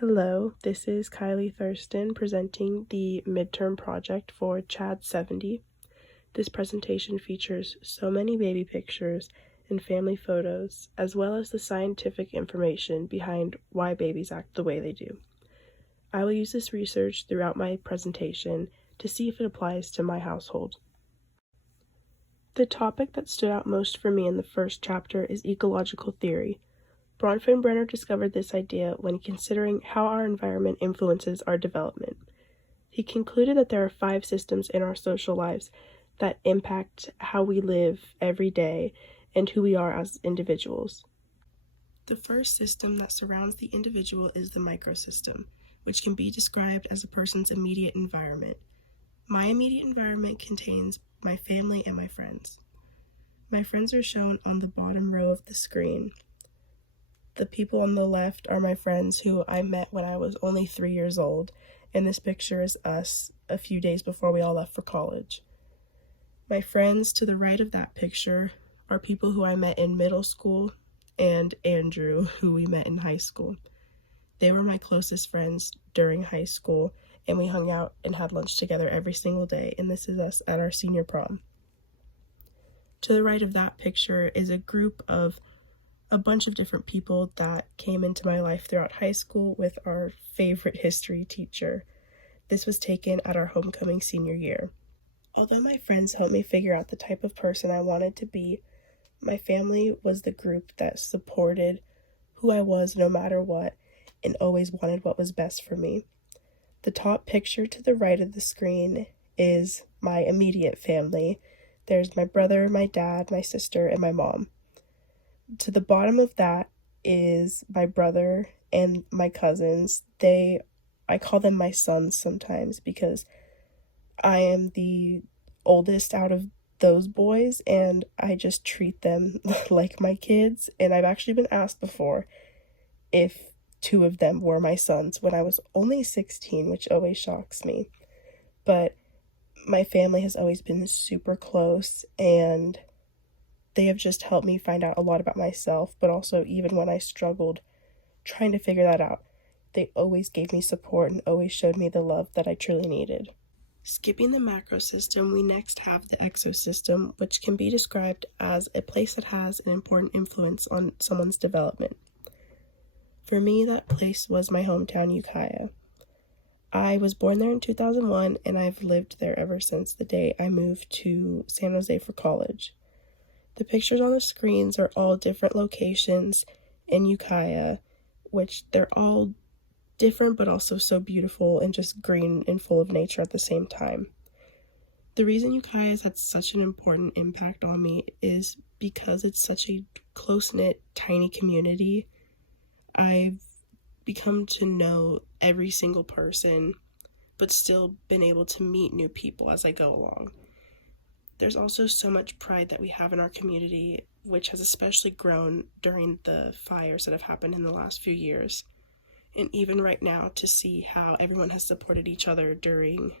Hello, this is Kylie Thurston presenting the midterm project for CHAD 70. This presentation features so many baby pictures and family photos, as well as the scientific information behind why babies act the way they do. I will use this research throughout my presentation to see if it applies to my household. The topic that stood out most for me in the first chapter is ecological theory. Bronfenbrenner discovered this idea when considering how our environment influences our development. He concluded that there are 5 systems in our social lives that impact how we live every day and who we are as individuals. The first system that surrounds the individual is the microsystem, which can be described as a person's immediate environment. My immediate environment contains my family and my friends. My friends are shown on the bottom row of the screen. The people on the left are my friends who I met when I was only 3 years old, and this picture is us a few days before we all left for college. My friends to the right of that picture are people who I met in middle school, and Andrew, who we met in high school. They were my closest friends during high school, and we hung out and had lunch together every single day, and this is us at our senior prom. To the right of that picture is a group of a bunch of different people that came into my life throughout high school with our favorite history teacher. This was taken at our homecoming senior year. Although my friends helped me figure out the type of person I wanted to be, my family was the group that supported who I was no matter what and always wanted what was best for me. The top picture to the right of the screen is my immediate family. There's my brother, my dad, my sister, and my mom. To the bottom of that is my brother and my cousins. I call them my sons sometimes because I am the oldest out of those boys and I just treat them like my kids. And I've actually been asked before if 2 of them were my sons when I was only 16, which always shocks me. But my family has always been super close and they have just helped me find out a lot about myself, but also even when I struggled trying to figure that out, they always gave me support and always showed me the love that I truly needed. Skipping the macro system, we next have the exosystem, which can be described as a place that has an important influence on someone's development. For me, that place was my hometown, Ukiah. I was born there in 2001, and I've lived there ever since the day I moved to San Jose for college. The pictures on the screens are all different locations in Ukiah, which they're all different but also so beautiful and just green and full of nature at the same time. The reason Ukiah has had such an important impact on me is because it's such a close-knit, tiny community. I've become to know every single person, but still been able to meet new people as I go along. There's also so much pride that we have in our community, which has especially grown during the fires that have happened in the last few years. And even right now, to see how everyone has supported each other during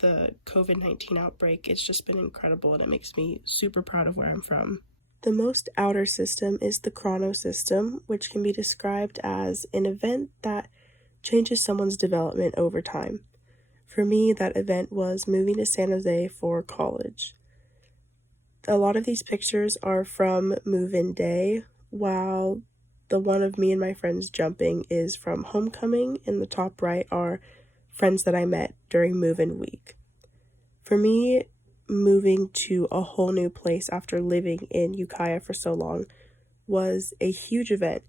the COVID-19 outbreak, it's just been incredible and it makes me super proud of where I'm from. The most outer system is the chronosystem, which can be described as an event that changes someone's development over time. For me, that event was moving to San Jose for college. A lot of these pictures are from move-in day, while the one of me and my friends jumping is from homecoming. In the top right are friends that I met during move-in week. For me, moving to a whole new place after living in Ukiah for so long was a huge event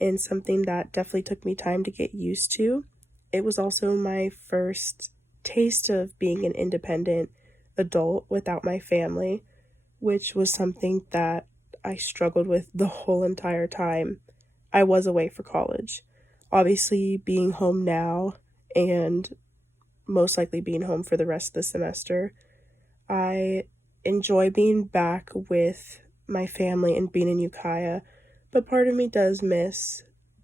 and something that definitely took me time to get used to. It was also my first taste of being an independent adult without my family, which was something that I struggled with the whole entire time I was away for college. Obviously, being home now and most likely being home for the rest of the semester, I enjoy being back with my family and being in Ukiah, but part of me does miss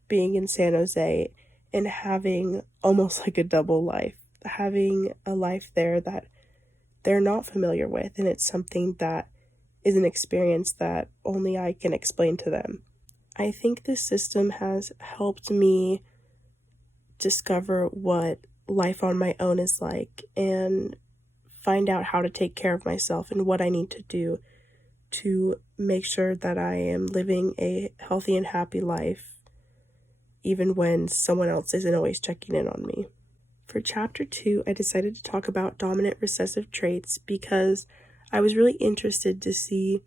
being in San Jose and having almost like a double life, having a life there that they're not familiar with, and it's something that is an experience that only I can explain to them. I think this system has helped me discover what life on my own is like and find out how to take care of myself and what I need to do to make sure that I am living a healthy and happy life, even when someone else isn't always checking in on me. For chapter 2, I decided to talk about dominant recessive traits because I was really interested to see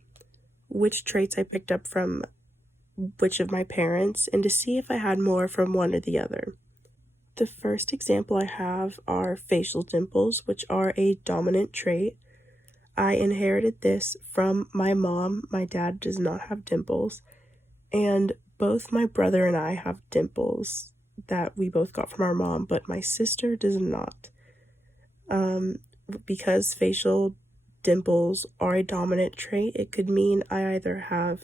which traits I picked up from which of my parents and to see if I had more from one or the other. The first example I have are facial dimples, which are a dominant trait. I inherited this from my mom. My dad does not have dimples, and both my brother and I have dimples that we both got from our mom, but my sister does not. Because facial dimples are a dominant trait, it could mean I either have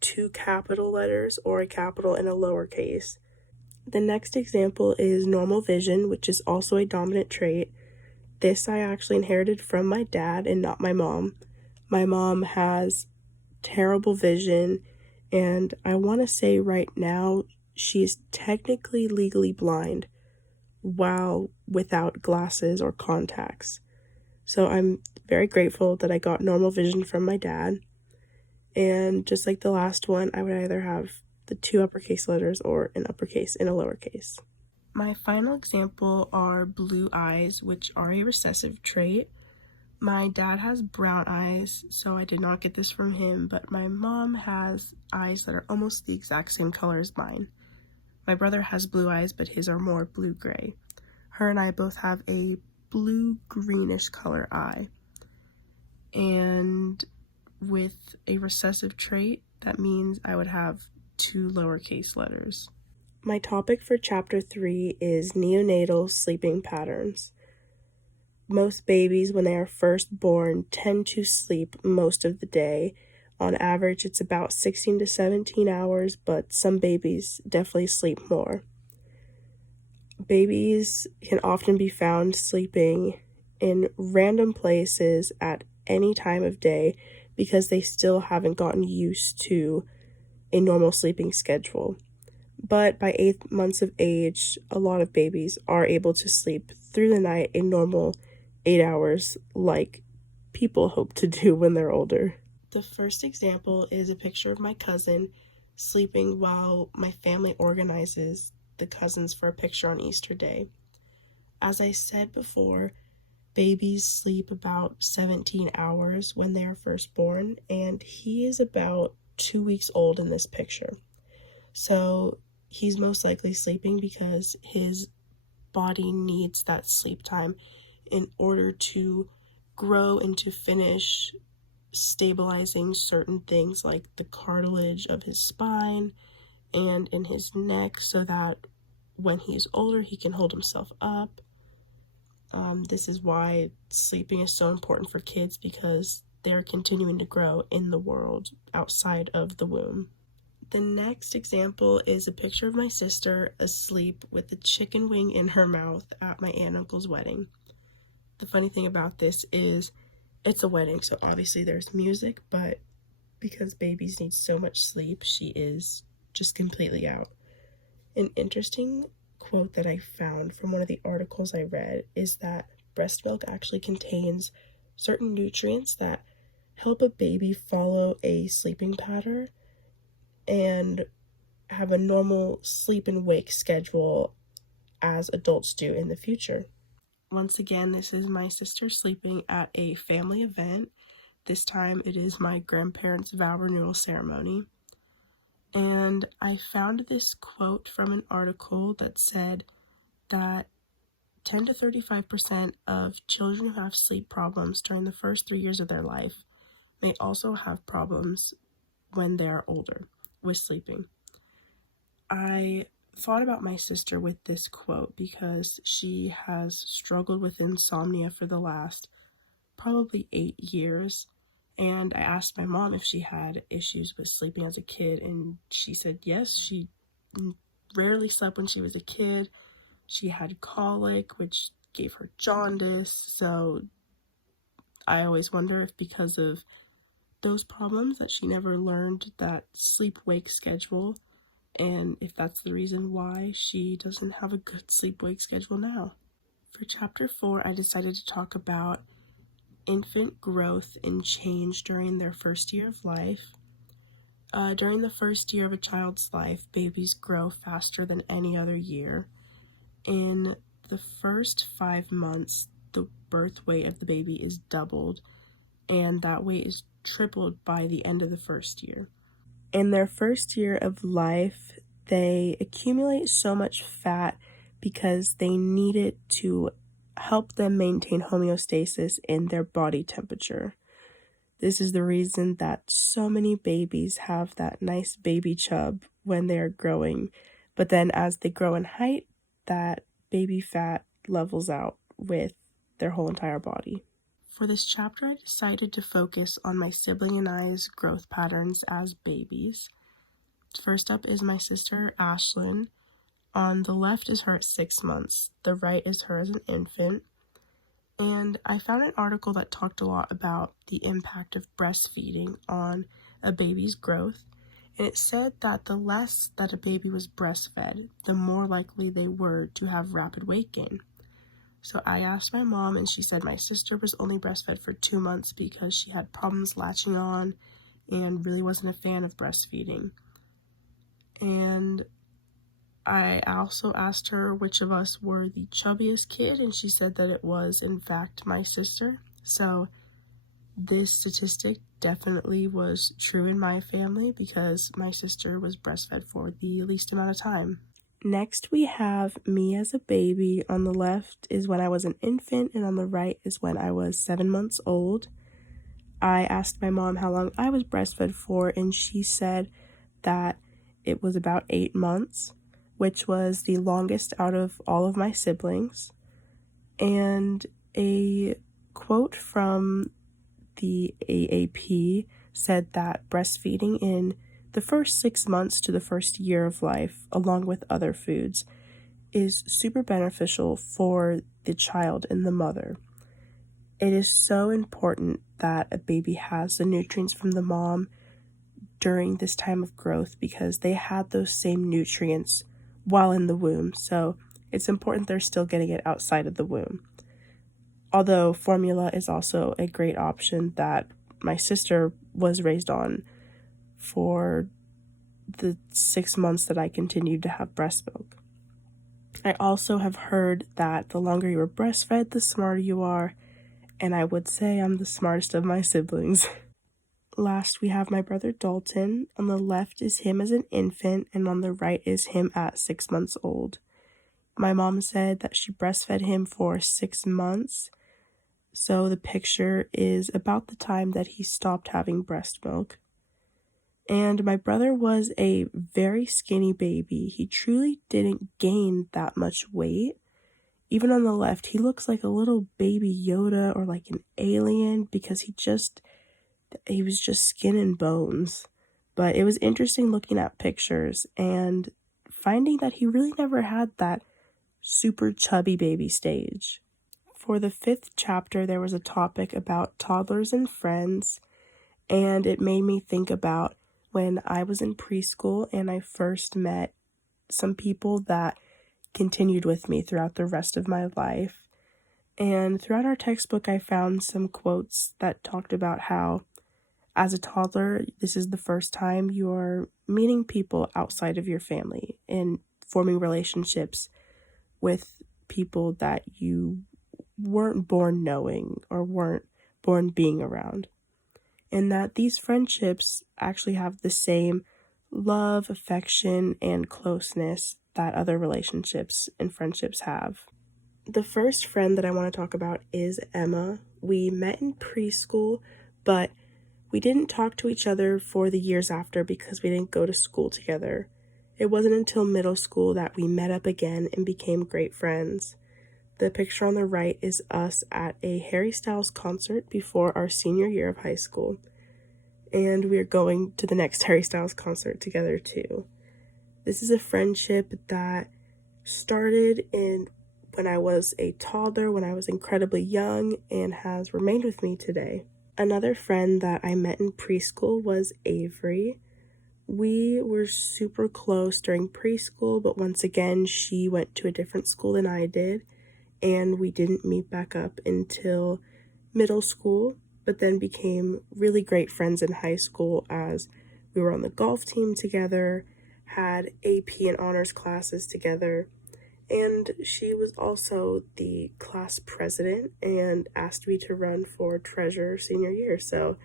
2 capital letters or a capital and a lowercase. The next example is normal vision, which is also a dominant trait. This I actually inherited from my dad and not my mom. My mom has terrible vision, and I want to say right now she's technically legally blind while without glasses or contacts. So I'm very grateful that I got normal vision from my dad. And just like the last one, I would either have the 2 uppercase letters or an uppercase and a lowercase. My final example are blue eyes, which are a recessive trait. My dad has brown eyes, so I did not get this from him, but my mom has eyes that are almost the exact same color as mine. My brother has blue eyes, but his are more blue-gray. Her and I both have a blue-greenish color eye. And with a recessive trait, that means I would have 2 lowercase letters. My topic for chapter 3 is neonatal sleeping patterns. Most babies, when they are first born, tend to sleep most of the day. On average, it's about 16 to 17 hours, but some babies definitely sleep more. Babies can often be found sleeping in random places at any time of day because they still haven't gotten used to a normal sleeping schedule. But by 8 months of age, a lot of babies are able to sleep through the night a normal 8 hours like people hope to do when they're older. The first example is a picture of my cousin sleeping while my family organizes the cousins for a picture on Easter Day. As I said before, babies sleep about 17 hours when they are first born, and he is about 2 weeks old in this picture. So he's most likely sleeping because his body needs that sleep time in order to grow and to finish stabilizing certain things like the cartilage of his spine and in his neck so that when he's older he can hold himself up. This is why sleeping is so important for kids, because they're continuing to grow in the world outside of the womb. The next example is a picture of my sister asleep with a chicken wing in her mouth at my aunt and uncle's wedding. The funny thing about this is it's a wedding, so obviously there's music, but because babies need so much sleep, she is just completely out. An interesting quote that I found from one of the articles I read is that breast milk actually contains certain nutrients that help a baby follow a sleeping pattern and have a normal sleep and wake schedule as adults do in the future. Once again, this is my sister sleeping at a family event. This time it is my grandparents' vow renewal ceremony. And I found this quote from an article that said that 10 to 35% of children who have sleep problems during the first 3 years of their life may also have problems when they are older with sleeping. I thought about my sister with this quote because she has struggled with insomnia for the last probably 8 years. And I asked my mom if she had issues with sleeping as a kid, and she said yes. She rarely slept when she was a kid. She had colic, which gave her jaundice. So I always wonder if because of those problems that she never learned that sleep-wake schedule and if that's the reason why she doesn't have a good sleep-wake schedule now. For Chapter 4, I decided to talk about infant growth and change during their first year of life. During the first year of a child's life, babies grow faster than any other year. In the first 5 months, the birth weight of the baby is doubled, and that weight is tripled by the end of the first year. In their first year of life, they accumulate so much fat because they need it to help them maintain homeostasis in their body temperature. This is the reason that so many babies have that nice baby chub when they are growing, but then as they grow in height, that baby fat levels out with their whole entire body. For this chapter, I decided to focus on my sibling and I's growth patterns as babies. First up is my sister, Ashlyn. On the left is her at 6 months. The right is her as an infant. And I found an article that talked a lot about the impact of breastfeeding on a baby's growth. And it said that the less that a baby was breastfed, the more likely they were to have rapid weight gain. So I asked my mom, and she said my sister was only breastfed for 2 months because she had problems latching on and really wasn't a fan of breastfeeding. And I also asked her which of us were the chubbiest kid, and she said that it was, in fact, my sister. So this statistic definitely was true in my family because my sister was breastfed for the least amount of time. Next, we have me as a baby. On the left is when I was an infant, and on the right is when I was 7 months old. I asked my mom how long I was breastfed for, and she said that it was about 8 months, which was the longest out of all of my siblings. And a quote from the AAP said that breastfeeding in the first 6 months to the first year of life, along with other foods, is super beneficial for the child and the mother. It is so important that a baby has the nutrients from the mom during this time of growth because they had those same nutrients while in the womb, so it's important they're still getting it outside of the womb. Although formula is also a great option that my sister was raised on for the 6 months that I continued to have breast milk. I also have heard that the longer you are breastfed, the smarter you are, and I would say I'm the smartest of my siblings. Last, we have my brother Dalton. On the left is him as an infant, and on the right is him at 6 months old. My mom said that she breastfed him for 6 months, so the picture is about the time that he stopped having breast milk. And my brother was a very skinny baby. He truly didn't gain that much weight. Even on the left, he looks like a little baby Yoda or like an alien because he was just skin and bones. But it was interesting looking at pictures and finding that he really never had that super chubby baby stage. For the 5th chapter, there was a topic about toddlers and friends, and it made me think about when I was in preschool and I first met some people that continued with me throughout the rest of my life. And throughout our textbook, I found some quotes that talked about how as a toddler, this is the first time you're meeting people outside of your family and forming relationships with people that you weren't born knowing or weren't born being around. And that these friendships actually have the same love, affection, and closeness that other relationships and friendships have. The first friend that I want to talk about is Emma. We met in preschool, but we didn't talk to each other for the years after because we didn't go to school together. It wasn't until middle school that we met up again and became great friends. The picture on the right is us at a Harry Styles concert before our senior year of high school. And we're going to the next Harry Styles concert together too. This is a friendship that started when I was a toddler, when I was incredibly young, and has remained with me today. Another friend that I met in preschool was Avery. We were super close during preschool, but once again, she went to a different school than I did, and we didn't meet back up until middle school, but then became really great friends in high school as we were on the golf team together, had AP and honors classes together, and she was also the class president and asked me to run for treasurer senior year. So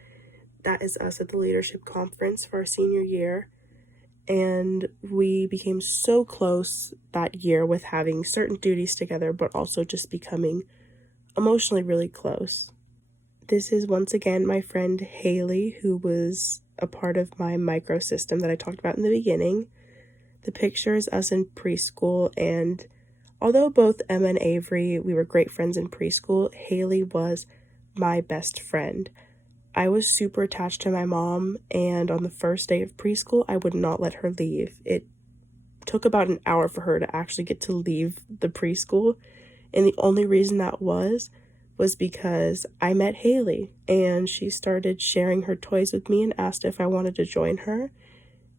that is us at the leadership conference for our senior year. And we became so close that year with having certain duties together, but also just becoming emotionally really close. This is once again my friend Haley, who was a part of my microsystem that I talked about in the beginning. The picture is us in preschool, and although both Emma and Avery, we were great friends in preschool, Haley was my best friend. I was super attached to my mom, and on the first day of preschool, I would not let her leave. It took about an hour for her to actually get to leave the preschool, and the only reason that was because I met Haley, and she started sharing her toys with me and asked if I wanted to join her,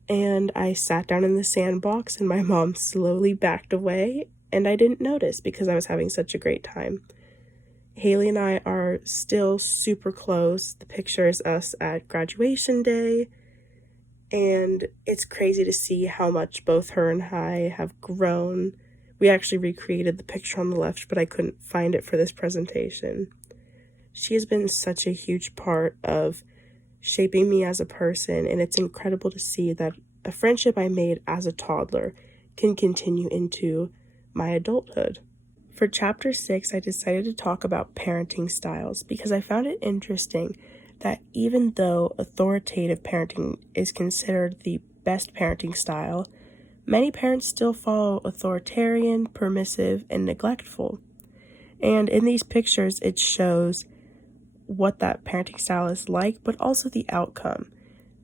and I sat down in the sandbox, and my mom slowly backed away, and I didn't notice because I was having such a great time. Haley and I are still super close. The picture is us at graduation day, and it's crazy to see how much both her and I have grown. We actually recreated the picture on the left, but I couldn't find it for this presentation. She has been such a huge part of shaping me as a person, and it's incredible to see that a friendship I made as a toddler can continue into my adulthood. For Chapter 6, I decided to talk about parenting styles because I found it interesting that even though authoritative parenting is considered the best parenting style, many parents still follow authoritarian, permissive, and neglectful. And in these pictures, it shows what that parenting style is like, but also the outcome,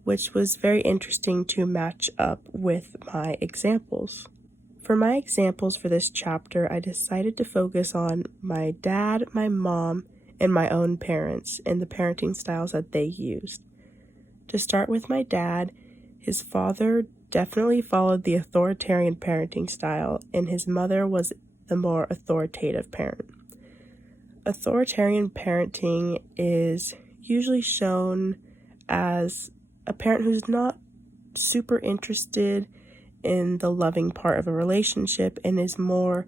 which was very interesting to match up with my examples. For my examples for this chapter, I decided to focus on my dad, my mom, and my own parents and the parenting styles that they used. To start with my dad, his father definitely followed the authoritarian parenting style, and his mother was the more authoritative parent. Authoritarian parenting is usually shown as a parent who's not super interested in the loving part of a relationship and is more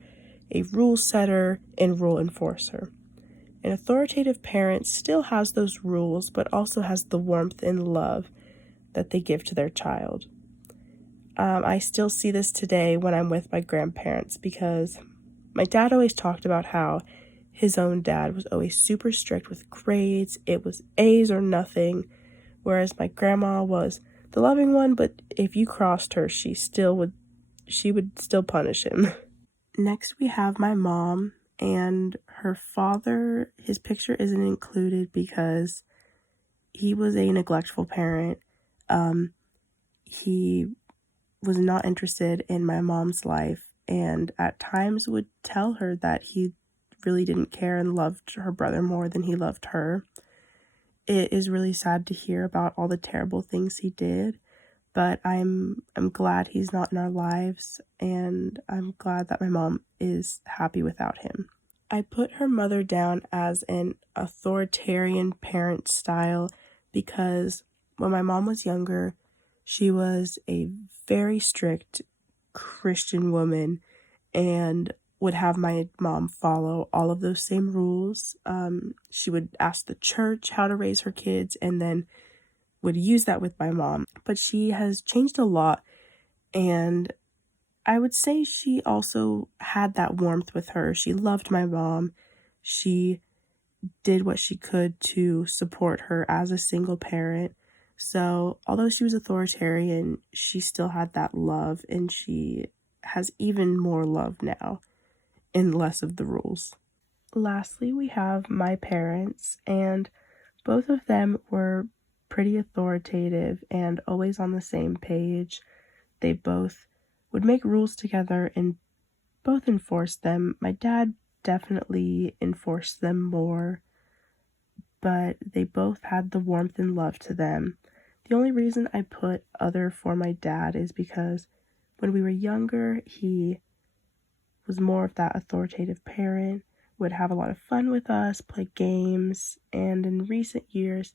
a rule setter and rule enforcer. An authoritative parent still has those rules, but also has the warmth and love that they give to their child. I still see this today when I'm with my grandparents because my dad always talked about how his own dad was always super strict with grades. It was A's or nothing, whereas my grandma was the loving one, but if you crossed her, she would still punish him. Next, we have my mom, and her father. His picture isn't included because he was a neglectful parent. He was not interested in my mom's life, and at times would tell her that he really didn't care and loved her brother more than he loved her. It is really sad to hear about all the terrible things he did, but I'm glad he's not in our lives, and I'm glad that my mom is happy without him. I put her mother down as an authoritarian parent style because when my mom was younger, she was a very strict Christian woman and would have my mom follow all of those same rules. She would ask the church how to raise her kids and then would use that with my mom. But she has changed a lot, and I would say she also had that warmth with her. She loved my mom. She did what she could to support her as a single parent. So although she was authoritarian, she still had that love, and she has even more love now and less of the rules. Lastly, we have my parents, and both of them were pretty authoritative and always on the same page. They both would make rules together and both enforced them. My dad definitely enforced them more, but they both had the warmth and love to them. The only reason I put other for my dad is because when we were younger, he was more of that authoritative parent, would have a lot of fun with us, play games, and in recent years,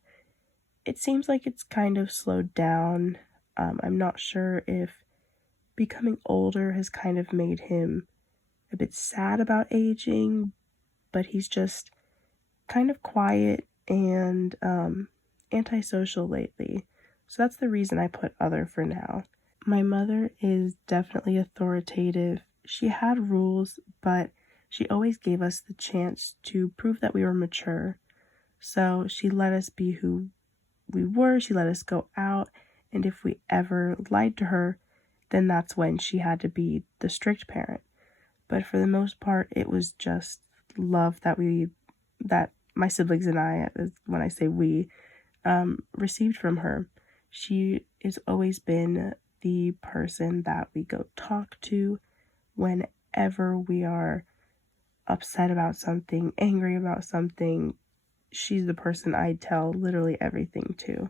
it seems like it's kind of slowed down. I'm not sure if becoming older has kind of made him a bit sad about aging, but he's just kind of quiet and antisocial lately. So that's the reason I put other for now. My mother is definitely authoritative. She had rules, but she always gave us the chance to prove that we were mature. So she let us be who we were, she let us go out, and if we ever lied to her, then that's when she had to be the strict parent. But for the most part, it was just love that my siblings and I, when I say we, received from her. She has always been the person that we go talk to whenever we are upset about something, angry about something. She's the person I tell literally everything to.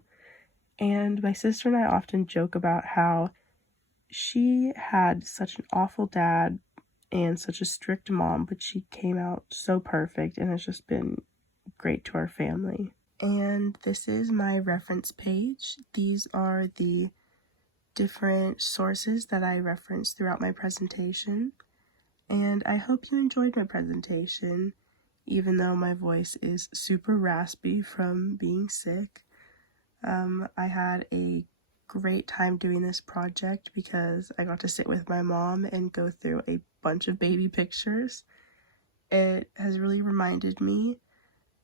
And my sister and I often joke about how she had such an awful dad and such a strict mom, but she came out so perfect and has just been great to our family. And this is my reference page. These are the different sources that I referenced throughout my presentation. And I hope you enjoyed my presentation, even though my voice is super raspy from being sick. I had a great time doing this project because I got to sit with my mom and go through a bunch of baby pictures. It has really reminded me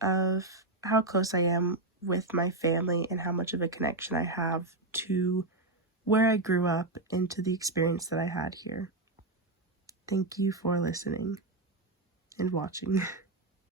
of how close I am with my family and how much of a connection I have to where I grew up and to the experience that I had here. Thank you for listening and watching.